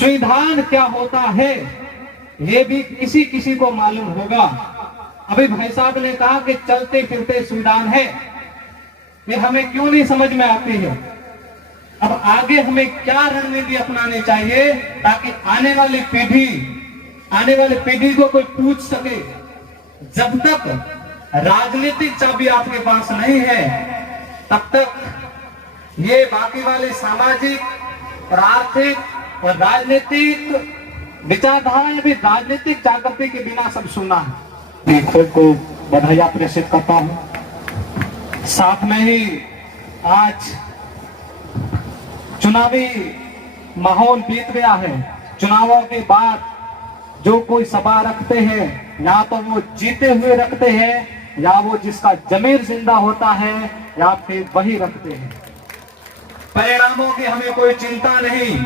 संविधान क्या होता है ये भी किसी किसी को मालूम होगा। अभी भाई साहब ने कहा कि चलते फिरते संविधान है, ये हमें क्यों नहीं समझ में आती है। अब आगे हमें क्या रणनीति अपनानी चाहिए ताकि आने वाली पीढ़ी को कोई पूछ सके। जब तक राजनीतिक चाबी आपके पास नहीं है तब तक ये बाकी वाले सामाजिक और आर्थिक और राजनीतिक विचारधारा भी राजनीतिक जागृति के बिना सब सुना है। खुद को बधाई प्रेषित करता हूं। साथ में ही आज चुनावी माहौल बीत गया है। चुनावों के बाद जो कोई सभा रखते हैं या तो वो जीते हुए रखते हैं या वो जिसका जमीर जिंदा होता है या फिर वही रखते हैं। परिणामों की हमें कोई चिंता नहीं।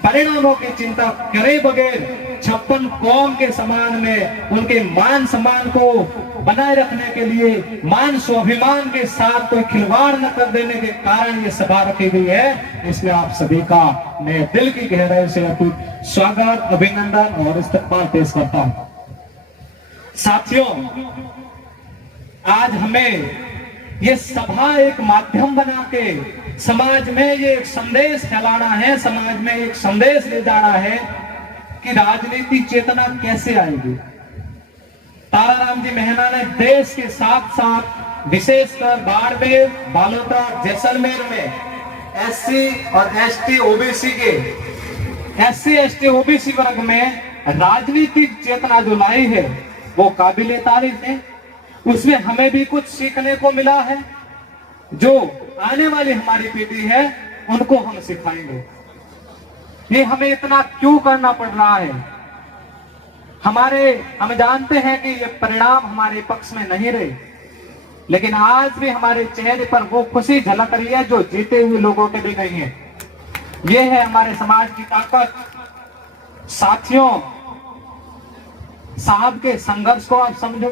परिणामों की चिंता करे बगैर 56 कौम के समान में उनके मान सम्मान को बनाए रखने के लिए मान स्वाभिमान के साथ कोई खिलवाड़ न कर देने के कारण ये सभा रखी गई है। इसलिए आप सभी का मैं दिल की गहराई से स्वागत, अभिनंदन और इस्तकबाल पेश करता हूं। साथियों, आज हमें ये सभा एक माध्यम बना के समाज में ये एक संदेश फैलाना है, समाज में एक संदेश ले जाना है कि राजनीति चेतना कैसे आएगी। ताराराम जी मेहना ने देश के साथ साथ विशेषकर बाड़मेर, बालोतरा, जैसलमेर में एससी और एसटी ओबीसी वर्ग में राजनीतिक चेतना जो लाई है वो काबिले तारीफ है। उसमें हमें भी कुछ सीखने को मिला है। जो आने वाली हमारी पीढ़ी है उनको हम सिखाएंगे। ये हमें इतना क्यों करना पड़ रहा है। हम जानते हैं कि ये परिणाम हमारे पक्ष में नहीं रहे, लेकिन आज भी हमारे चेहरे पर वो खुशी झलक रही है जो जीते हुए लोगों के भी नहीं है। ये है हमारे समाज की ताकत। साथियों, साहब के संघर्ष को आप समझो।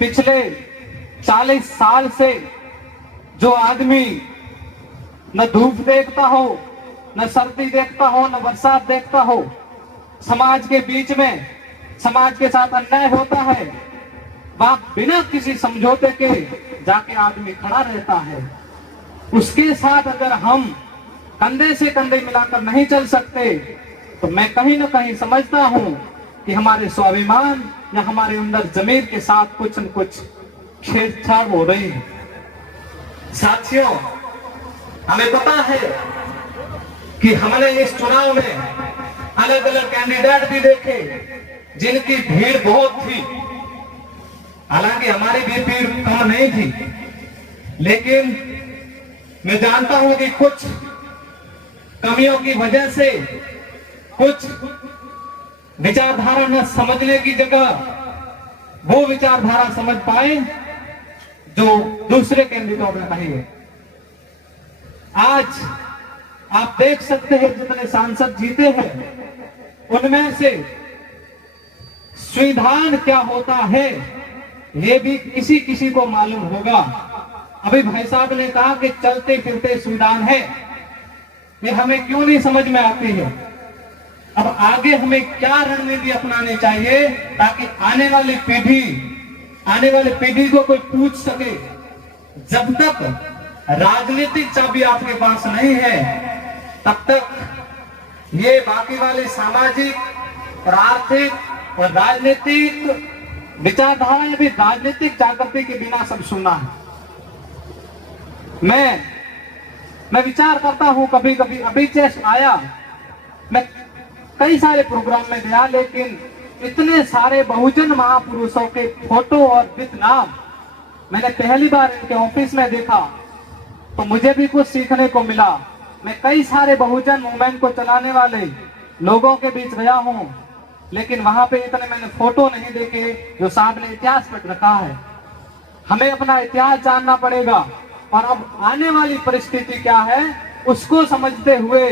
पिछले 40 साल से जो आदमी न धूप देखता हो, न सर्दी देखता हो, न बरसात देखता हो, समाज के बीच में समाज के साथ अन्याय होता है, वहां बिना किसी समझौते के जाके आदमी खड़ा रहता है। उसके साथ अगर हम कंधे से कंधे मिलाकर नहीं चल सकते तो मैं कहीं ना कहीं समझता हूं कि हमारे स्वाभिमान या हमारे अंदर जमीर के साथ कुछ न कुछ छेड़छाड़ हो रही है। साथियों, हमें पता है कि हमने इस चुनाव में अलग अलग कैंडिडेट भी देखे जिनकी भीड़ बहुत थी। हालांकि हमारी भी भीड़ कम नहीं थी, लेकिन मैं जानता हूं कि कुछ कमियों की वजह से कुछ विचारधारा न समझने की जगह वो विचारधारा समझ पाए जो दूसरे कैंडिडेटों में नहीं है। आज आप देख सकते हैं जितने सांसद जीते हैं उनमें से संविधान क्या होता है ये भी किसी किसी को मालूम होगा। अभी भाई साहब ने कहा कि चलते फिरते संविधान है, ये हमें क्यों नहीं समझ में आती है। अब आगे हमें क्या रणनीति अपनानी चाहिए ताकि आने वाली पीढ़ी को कोई पूछ सके। जब तक राजनीतिक चाबी आपके पास नहीं है तब तक ये बाकी वाले सामाजिक और आर्थिक और राजनीतिक विचारधारा भी राजनीतिक जागृति के बिना सब सुना है। मैं विचार करता हूं कभी कभी, अभी जैसे आया मैं कई सारे प्रोग्राम में गया, लेकिन इतने सारे बहुजन महापुरुषों के फोटो और विद नाम मैंने पहली बार इनके ऑफिस में देखा तो मुझे भी कुछ सीखने को मिला। मैं कई सारे बहुजन मूवमेंट को चलाने वाले लोगों के बीच गया हूं, लेकिन वहां पे इतने मैंने फोटो नहीं देखे जो साहब ने इतिहास पर रखा है। हमें अपना इतिहास जानना पड़ेगा और अब आने वाली परिस्थिति क्या है उसको समझते हुए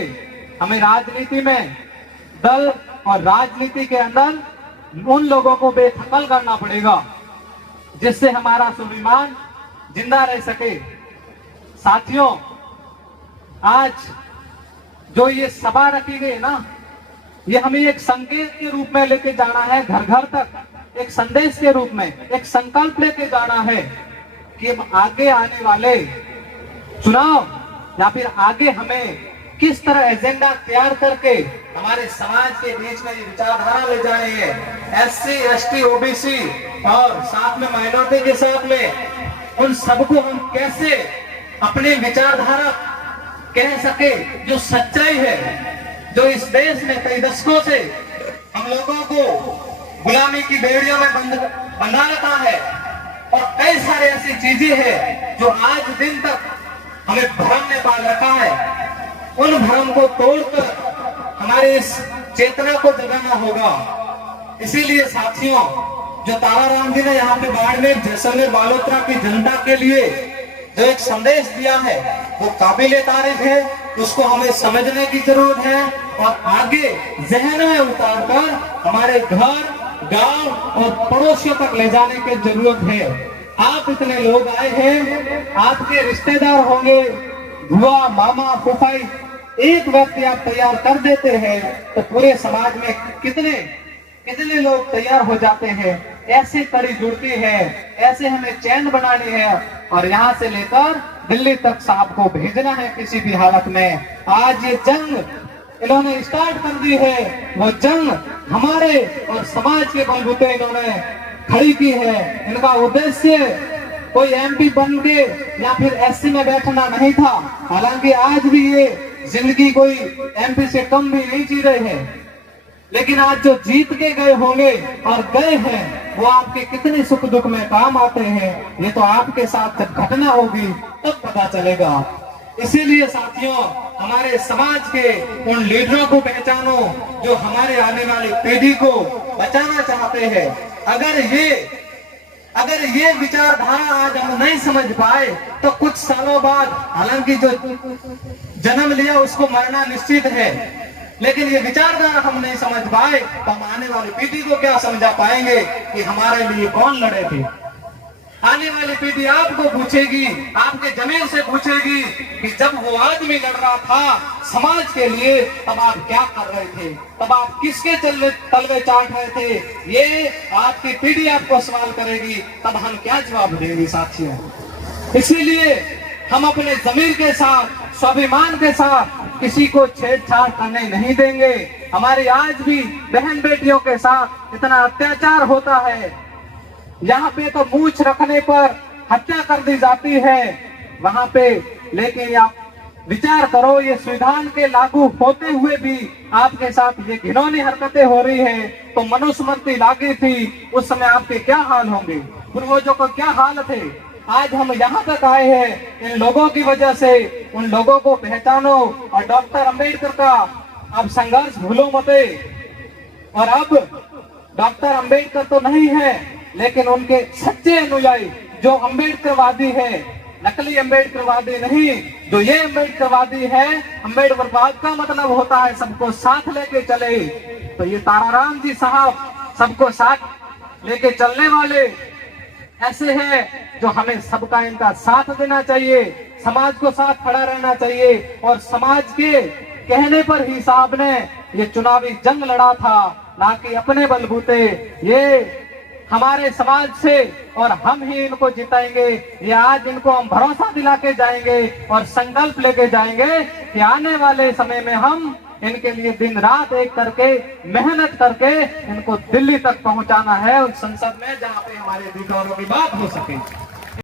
हमें राजनीति में दल और राजनीति के अंदर उन लोगों को बेदखल करना पड़ेगा जिससे हमारा स्वाभिमान जिंदा रह सके। साथियों, आज जो ये सभा रखी गई ना, ये हमें एक संकेत के रूप में लेके जाना है घर घर तक, एक संदेश के रूप में एक संकल्प लेके जाना है कि हम आगे आने वाले चुनाव या फिर आगे हमें किस तरह एजेंडा तैयार करके हमारे समाज के बीच में ये विचारधारा ले जानी है। SC, ST, OBC और साथ में माइनॉरिटी के साथ में उन सबको हम कैसे अपनी विचारधारा कह सके, जो सच्चाई है, जो इस देश में कई दशकों से हम लोगों को गुलामी की बेड़ियों में बंधा रखा है और कई सारे ऐसी चीजें हैं जो आज दिन तक हमें भ्रम में पाल रखा है। उन भ्रम को तोड़कर हमारे इस चेतना को जगाना होगा। इसीलिए साथियों, जो ताराराम जी ने यहाँ पे बाड़मेर, जैसलमेर, बालोतरा की जनता के लिए जो एक संदेश दिया है वो काबिले तारीफ है। उसको हमें समझने की जरूरत है और आगे जहन में उतारकर हमारे घर, गांव और पड़ोसियों तक ले जाने की जरूरत है। आप इतने लोग आए हैं, आपके रिश्तेदार होंगे, बुआ, मामा, फुफाई, एक व्यक्ति आप तैयार कर देते हैं तो पूरे समाज में कितने कितने लोग तैयार हो जाते हैं। ऐसे कड़ी जुड़ती है, ऐसे हमें चैन बनानी है और यहाँ से लेकर दिल्ली तक साहब को भेजना है किसी भी हालत में। आज ये जंग इन्होंने स्टार्ट कर दी है, वो जंग हमारे और समाज के बलबूते इन्होंने खड़ी की है। इनका उद्देश्य कोई MP बन के या फिर SC में बैठना नहीं था। हालांकि आज भी ये जिंदगी कोई MP से कम भी नहीं जी रहे हैं, लेकिन आज जो जीत के गए होंगे और गए हैं वो आपके कितने सुख दुख में काम आते हैं, ये तो आपके साथ जब घटना होगी तब पता चलेगा। इसीलिए साथियों, हमारे समाज के उन लीडरों को पहचानो जो हमारे आने वाली पीढ़ी को बचाना चाहते हैं। अगर ये विचारधारा आज हम नहीं समझ पाए तो कुछ सालों बाद, हालांकि जो जन्म लिया उसको मरना निश्चित है, लेकिन ये विचारधारा हम नहीं समझ पाए तो हम आने वाली पीढ़ी को क्या समझा पाएंगे कि हमारे लिए कौन लड़े थे। आने वाली पीढ़ी आपको पूछेगी, आपके जमीन से पूछेगी कि जब वो आदमी लड़ रहा था समाज के लिए तब आप क्या कर रहे थे, तब आप किसके तलवे चाट रहे थे। ये आपकी पीढ़ी आपको सवाल करेगी, तब हम क्या जवाब देंगे साथियों। इसीलिए हम अपने जमीर के साथ, स्वाभिमान के साथ किसी को छेड़छाड़ करने नहीं देंगे। हमारे आज भी बहन बेटियों के साथ इतना अत्याचार होता है, यहाँ पे तो मूछ रखने पर हत्या कर दी जाती है वहां पे, लेकिन आप विचार करो, ये संविधान के लागू होते हुए भी आपके साथ ये घिनौनी हरकतें हो रही है। तो मनुस्मृति लागू थी, उस समय आपके क्या हाल होंगे, पूर्वजों को क्या हाल थे। आज हम यहाँ तक आए हैं इन लोगों की वजह से। उन लोगों को पहचानो और डॉक्टर अंबेडकर का अब संघर्ष भूलो मते। और अब डॉक्टर अंबेडकर तो नहीं है, लेकिन उनके सच्चे अनुयायी जो अंबेडकरवादी है, नकली अंबेडकरवादी नहीं, जो ये अंबेडकरवादी है, अंबेडकरवाद का मतलब होता है सबको साथ लेके चले। तो ये ताराराम जी साहब सबको साथ लेके चलने वाले ऐसे हैं जो हमें सबका इनका साथ देना चाहिए, समाज को साथ खड़ा रहना चाहिए। और समाज के कहने पर ही साहब ने ये चुनावी जंग लड़ा था, ना कि अपने बलबूते। ये हमारे समाज से और हम ही इनको जिताएंगे। ये आज इनको हम भरोसा दिला के जाएंगे और संकल्प लेके जाएंगे कि आने वाले समय में हम इनके लिए दिन रात एक करके मेहनत करके इनको दिल्ली तक पहुंचाना है, उस संसद में जहां पे हमारे अधिकारों की बात हो सके।